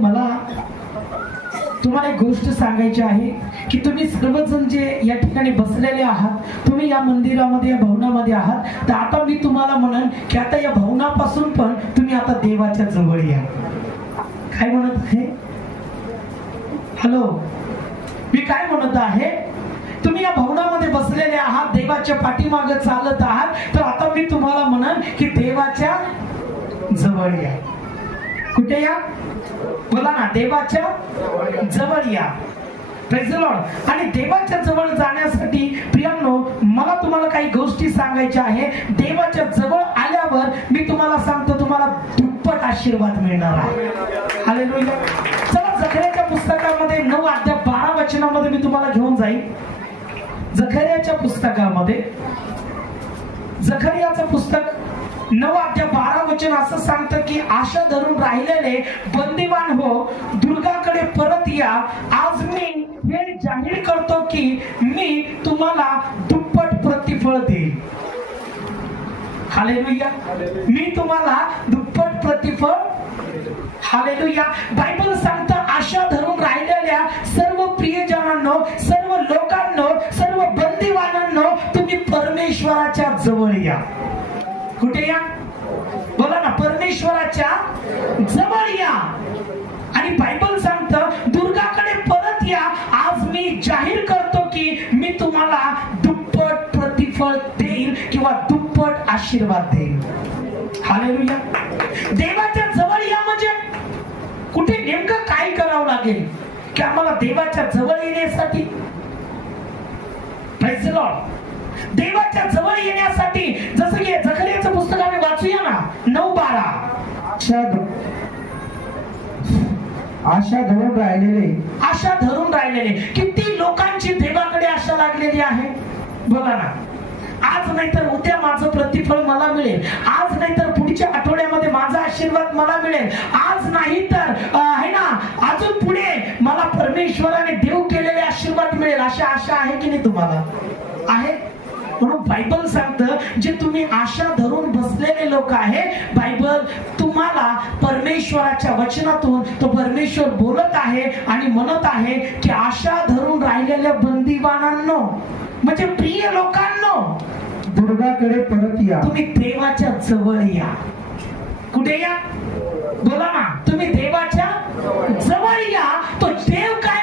मला तुम्हाला एक गोष्ट सांगायची आहे की तुम्ही सर्वजण जे या ठिकाणी बसलेले आहात, तुम्ही या मंदिरामध्ये या भवनामध्ये आहात, तर आता मी तुम्हाला म्हणन की आता या भवनापासून पण तुम्ही आता देवाच्या जवळ या. काय म्हणत आहे? हॅलो, मी काय म्हणत आहे? तुम्ही या भवनामध्ये बसलेले आहात, देवाच्या पाठीमागे चालत आहात, तर आता मी तुम्हाला म्हणन की देवाच्या जवळ या. कुठे या? बोला ना, देवाच्या जवळ या. Praise the Lord. आणि देवाच्या जवळ जाण्यासाठी प्रियांनो, मला तुम्हाला काही गोष्टी सांगायच्या आहे. देवाच्या जवळ आल्यावर मी तुम्हाला सांगतो, तुम्हाला दुप्पट आशीर्वाद मिळणार आहे. हालेलुया. चला, जकरियाच्या पुस्तकामध्ये 9 अध्याय 12 वचनामध्ये मी तुम्हाला घेऊन जाईल. जकरियाच्या पुस्तकामध्ये, जकरियाचं पुस्तक 9 अध्याय 12 वचन असं सांगतं की आशा धरून राहिलेले बंदिवान हो, दुर्गाकडे परत या. आज मी हे जाहीर करतो की मी तुम्हाला दुप्पट प्रतिफळ देईल. हालेलुया. मी तुम्हाला दुप्पट प्रतिफळ. हालेलुया. बायबल सांगतं, आशा धरून राहिलेल्या सर्व प्रियजनांनो, सर्व लोकांनो, सर्व बंदिवानांनो, तुम्ही परमेश्वराच्या जवळ या. कुठे या? बोला ना, परमेश्वराच्या जवळ या. आणि बायबल सांगतं, दुर्गाकडे परत या. आज मी जाहीर करतो की मी तुम्हाला दुप्पट प्रतिफळ देईल किंवा दुप्पट आशीर्वाद देईल. हालेलुया. देवाच्या जवळ या म्हणजे कुठे नेमकं काय करावं लागेल की आम्हाला देवाच्या जवळ येण्यासाठी? Praise the Lord. देवाच्या जवळ येण्यासाठी जसं की जकरियाचं पुस्तक आम्ही वाचूया ना, 9:12. आशा धरून राहिलेले, आशा धरून राहिलेले किती लोकांची देवाकडे आशा लागलेली आहे. बोला ना, आज नाही तर उद्या माझं प्रतिफळ मला मिळेल, आज नाही तर पुढच्या आठवड्यामध्ये माझा आशीर्वाद मला मिळेल, आज नाही तर आहे ना अजून पुढे मला परमेश्वराने देव केलेले आशीर्वाद मिळेल. अशा आशा आहे की नाही तुम्हाला? आहे. म्हणून बायबल सांगतं, जे तुम्ही आशा धरून बसलेले लोक आहे, बायबल तुम्हाला परमेश्वराच्या वचनातून तो परमेश्वर बोलत आहे आणि म्हणत आहे की आशा धरून राहिलेल्या बंदिवानांनो, म्हणजे प्रिय लोकांनो, दुर्गाकडे परत या. तुम्ही देवाच्या जवळ या. कुठे या? बोला ना, तुम्ही देवाच्या जवळ या. तो देव काय